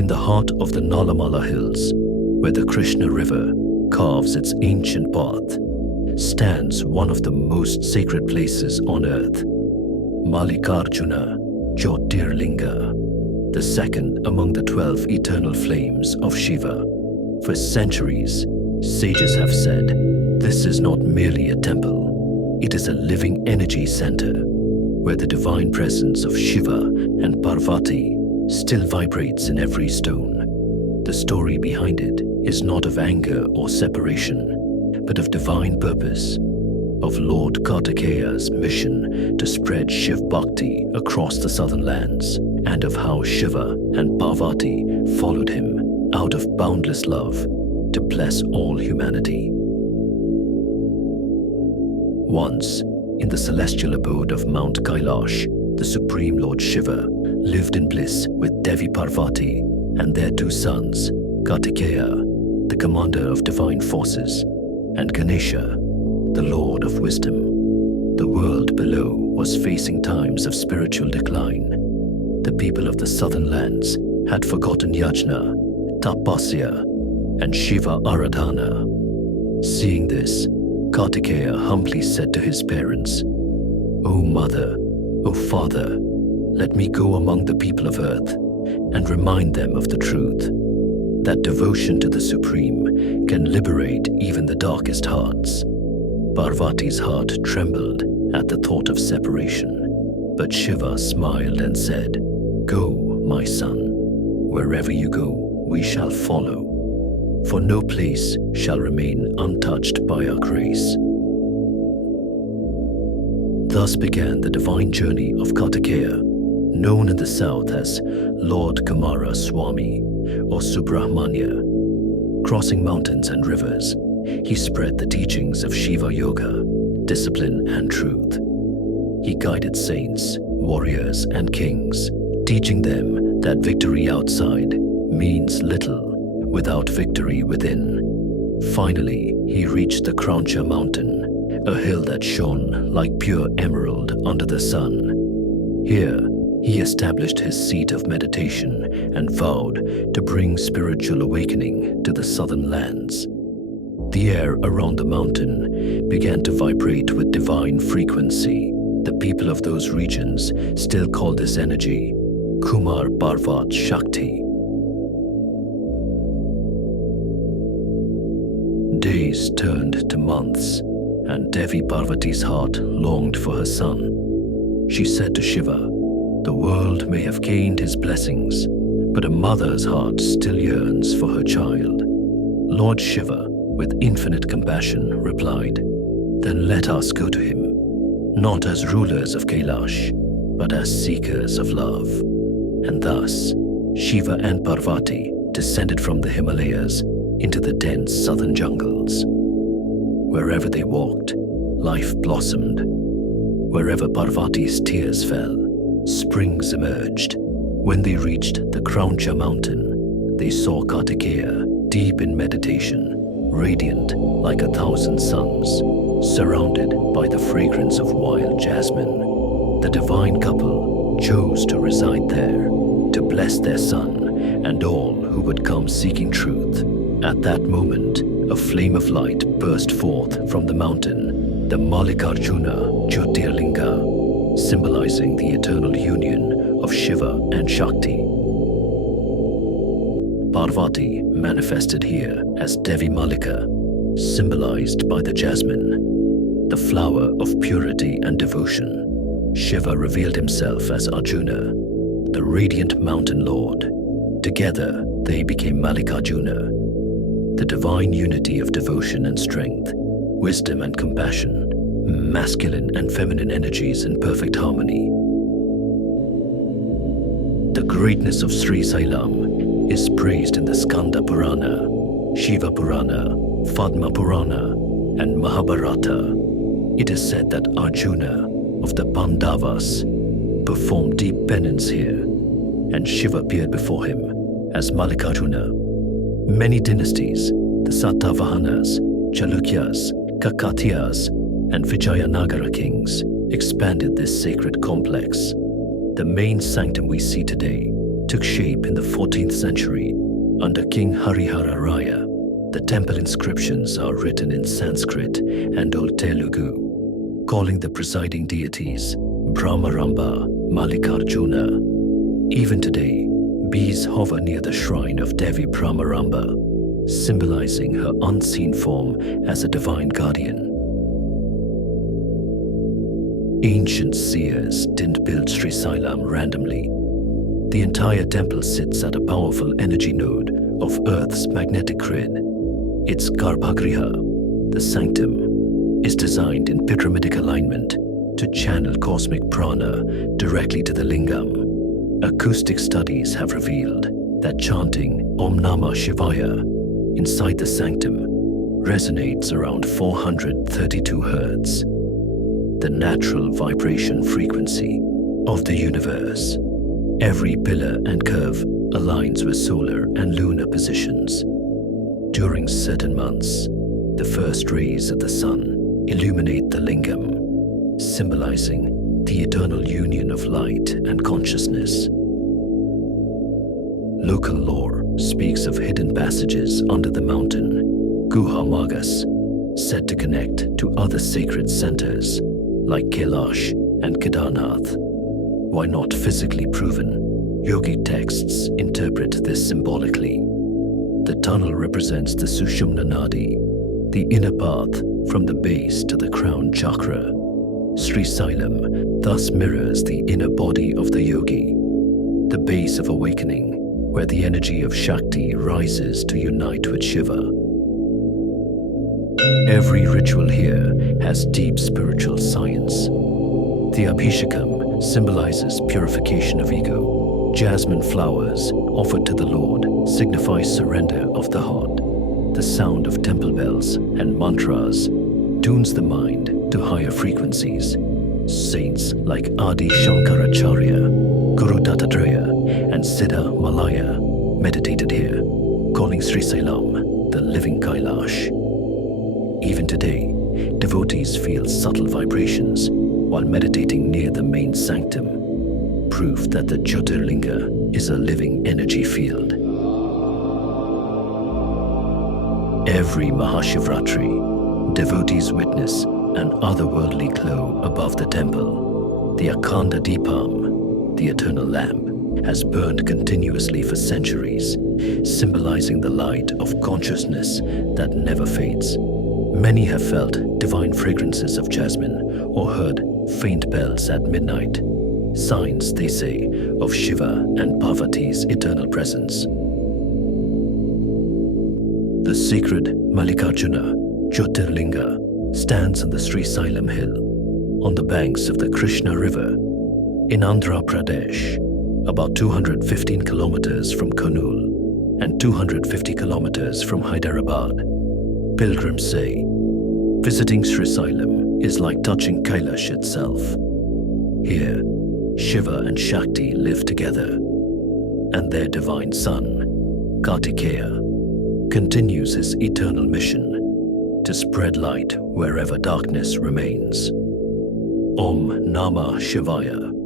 In the heart of the Nalamala hills, where the Krishna River carves its ancient path, stands one of the most sacred places on earth, Mallikarjuna Jyotirlinga, the second among the 12 eternal flames of Shiva. For centuries, sages have said, this is not merely a temple, it is a living energy center, where the divine presence of Shiva and Parvati still vibrates in every stone. The story behind it is not of anger or separation, but of divine purpose, of Lord Kartikeya's mission to spread Shiv Bhakti across the southern lands, and of how Shiva and Parvati followed him out of boundless love to bless all humanity. Once, in the celestial abode of Mount Kailash, the Supreme Lord Shiva lived in bliss with Devi Parvati and their two sons, Kartikeya, the commander of divine forces, and Ganesha, the Lord of wisdom. The world below was facing times of spiritual decline. The people of the southern lands had forgotten yajna, tapasya, and Shiva Aradhana. Seeing this, Kartikeya humbly said to his parents, "O mother, O father, let me go among the people of earth and remind them of the truth, that devotion to the Supreme can liberate even the darkest hearts." Parvati's heart trembled at the thought of separation, but Shiva smiled and said, "Go, my son, wherever you go, we shall follow, for no place shall remain untouched by our grace." Thus began the divine journey of Kartikeya, known in the south as Lord Kumara Swami or Subramanya. Crossing mountains and rivers, he spread the teachings of Shiva Yoga, discipline and truth. He guided saints, warriors and kings, teaching them that victory outside means little without victory within. Finally, he reached the Krauncha mountain, a hill that shone like pure emerald under the sun. Here, he established his seat of meditation and vowed to bring spiritual awakening to the southern lands. The air around the mountain began to vibrate with divine frequency. The people of those regions still call this energy Kumar Parvat Shakti. Days turned to months, and Devi Parvati's heart longed for her son. She said to Shiva, "The world may have gained his blessings, but a mother's heart still yearns for her child." Lord Shiva, with infinite compassion, replied, "Then let us go to him, not as rulers of Kailash, but as seekers of love." And thus, Shiva and Parvati descended from the Himalayas into the dense southern jungles. Wherever they walked, life blossomed. Wherever Parvati's tears fell, springs emerged. When they reached the Krauncha mountain, they saw Kartikeya deep in meditation, radiant like 1,000 suns, surrounded by the fragrance of wild jasmine. The divine couple chose to reside there, to bless their son and all who would come seeking truth. At that moment, a flame of light burst forth from the mountain, the Mallikarjuna Jyotirlinga, symbolizing the eternal union of Shiva and Shakti. Parvati manifested here as Devi Mallika, symbolized by the jasmine, the flower of purity and devotion. Shiva revealed himself as Arjuna, the radiant mountain lord. Together, they became Mallikarjuna, the divine unity of devotion and strength, wisdom and compassion, masculine and feminine energies in perfect harmony. The greatness of Srisailam is praised in the Skanda Purana, Shiva Purana, Padma Purana, and Mahabharata. It is said that Arjuna of the Pandavas performed deep penance here, and Shiva appeared before him as Mallikarjuna. Many dynasties, the Satavahanas, Chalukyas, Kakatiyas, and Vijayanagara kings expanded this sacred complex. The main sanctum we see today, took shape in the 14th century under King Harihara Raya. The temple inscriptions are written in Sanskrit and Old Telugu, calling the presiding deities Brahmaramba, Mallikarjuna. Even today, bees hover near the shrine of Devi Brahmaramba, symbolizing her unseen form as a divine guardian. Ancient seers didn't build Srisailam randomly. The entire temple sits at a powerful energy node of Earth's magnetic grid. Its Garbhagriha, the sanctum, is designed in pyramidal alignment to channel cosmic prana directly to the lingam. Acoustic studies have revealed that chanting Om Namah Shivaya inside the sanctum resonates around 432 Hz, the natural vibration frequency of the universe. Every pillar and curve aligns with solar and lunar positions. During certain months, the first rays of the sun illuminate the lingam, symbolizing the eternal union of light and consciousness. Local lore speaks of hidden passages under the mountain, Guha Magas, said to connect to other sacred centers like Kailash and Kedarnath. While not physically proven, yogic texts interpret this symbolically. The tunnel represents the Sushumna Nadi, the inner path from the base to the crown chakra. Srisailam thus mirrors the inner body of the yogi, the base of awakening, where the energy of Shakti rises to unite with Shiva. Every ritual here has deep spiritual science. The Abhishekam symbolizes purification of ego. Jasmine flowers offered to the Lord signify surrender of the heart. The sound of temple bells and mantras tunes the mind to higher frequencies. Saints like Adi Shankaracharya, Guru Dattatreya, and Siddha Malaya meditated here, calling Srisailam the living Kailash. Even today, devotees feel subtle vibrations while meditating near the main sanctum, proof that the Jyotirlinga is a living energy field. Every Mahashivratri, devotees witness an otherworldly glow above the temple. The Akhanda Deepam, the eternal lamp, has burned continuously for centuries, symbolizing the light of consciousness that never fades. Many have felt divine fragrances of jasmine or heard faint bells at midnight, signs, they say, of Shiva and Parvati's eternal presence. The sacred Mallikarjuna Jyotirlinga stands on the Srisailam hill, on the banks of the Krishna River, in Andhra Pradesh, about 215 kilometers from Kurnool and 250 kilometers from Hyderabad. Pilgrims say, visiting Srisailam is like touching Kailash itself. Here, Shiva and Shakti live together, and their divine son, Kartikeya, continues his eternal mission to spread light wherever darkness remains. Om Namah Shivaya.